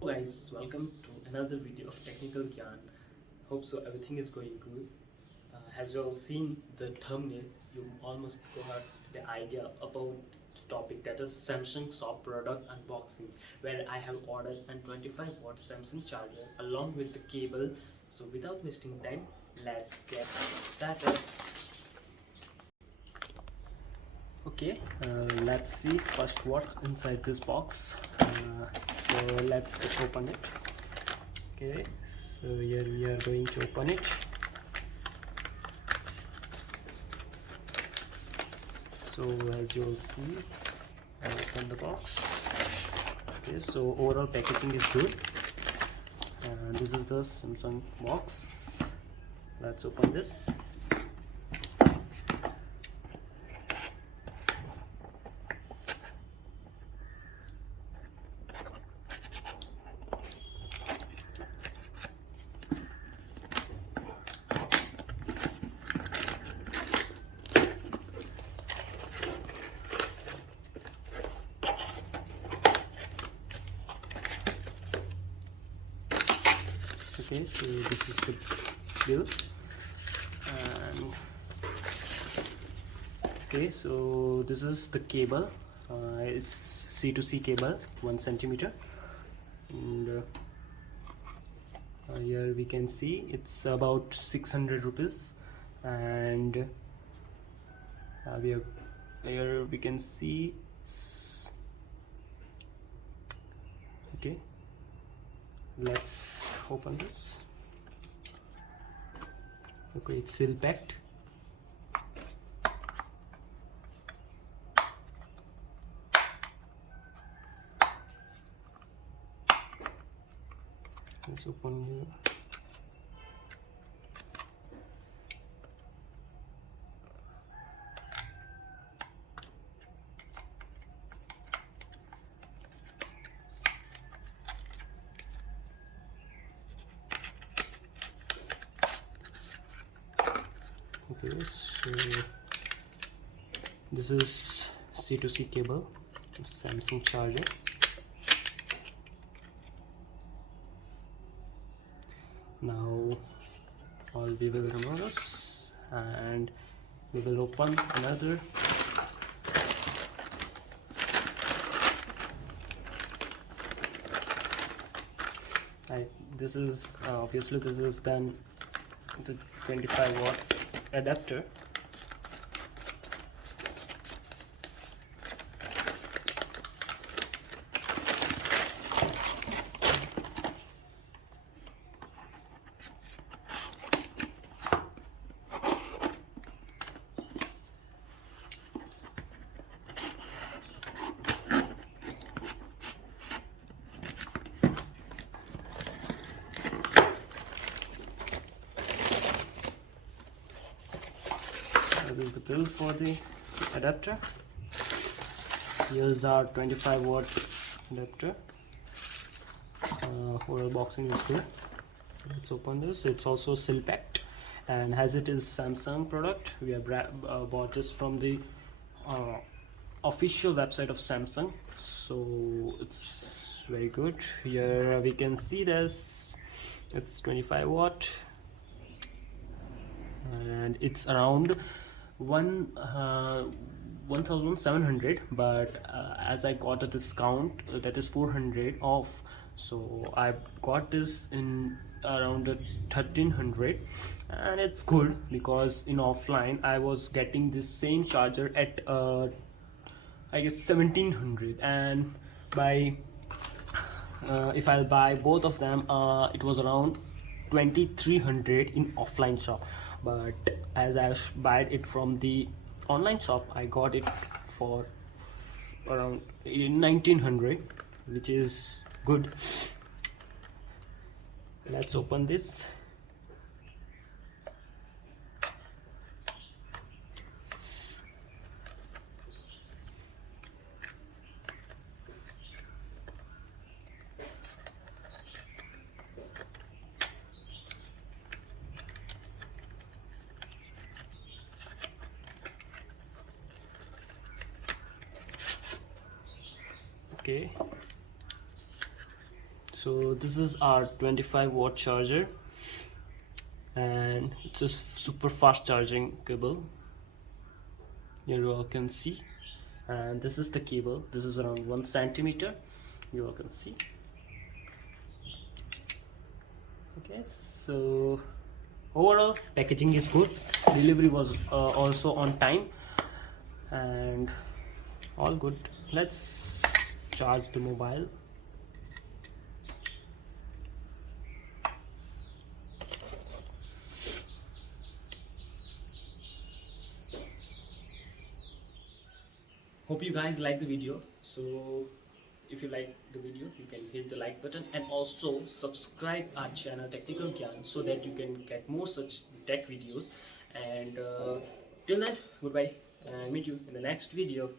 Hello guys, welcome to another video of Technical Gyan. Hope so everything is going good. As you all seen the thumbnail, you almost got the idea about the topic, that is Samsung shop product unboxing, where I have ordered a 25-watt Samsung charger along with the cable. So without wasting time, let's get started. Okay, let's see first what's inside this box. So let's just open it. Okay, so here we are going to open it. So as you all see, I open the box. Okay, so overall packaging is good, and this is the Samsung box. Let's open this. Okay, so this is the bill, and okay, so this is the cable. It's C2C cable, 1 centimeter, and here we can see it's about 600 rupees, and here we can see it's okay. Let's open this. Okay, it's still packed. Let's open here. Okay, so this is C2C cable, Samsung charger. Now all we will remove this, and we will open another. This is obviously this is then the 25-watt adapter. This is the bill for the adapter. Here's our 25-watt adapter. Overall boxing is good. Let's open this. It's also seal packed, and as it is Samsung product, we have bought this from the official website of Samsung, so it's very good. Here we can see this. It's 25-watt, and it's around 1700, but as I got a discount, that is 400 off, so I got this in around 1300, and it's good because in offline I was getting this same charger at I guess 1700, and by if I'll buy both of them, it was around 2300 in offline shop, but as I buy it from the online shop, I got it for around 1900, which is good. Let's open this. Okay, So this is our 25-watt charger, and it's a super fast charging cable. Here you all can see, and this is the cable. This is around 1 centimeter. You all can see. Okay, so overall packaging is good. Delivery was also on time, and all good. Let's charge the mobile. Hope you guys like the video. So if you like the video, you can hit the like button and also subscribe our channel Technical Gyan so that you can get more such tech videos. And till then, goodbye, and meet you in the next video.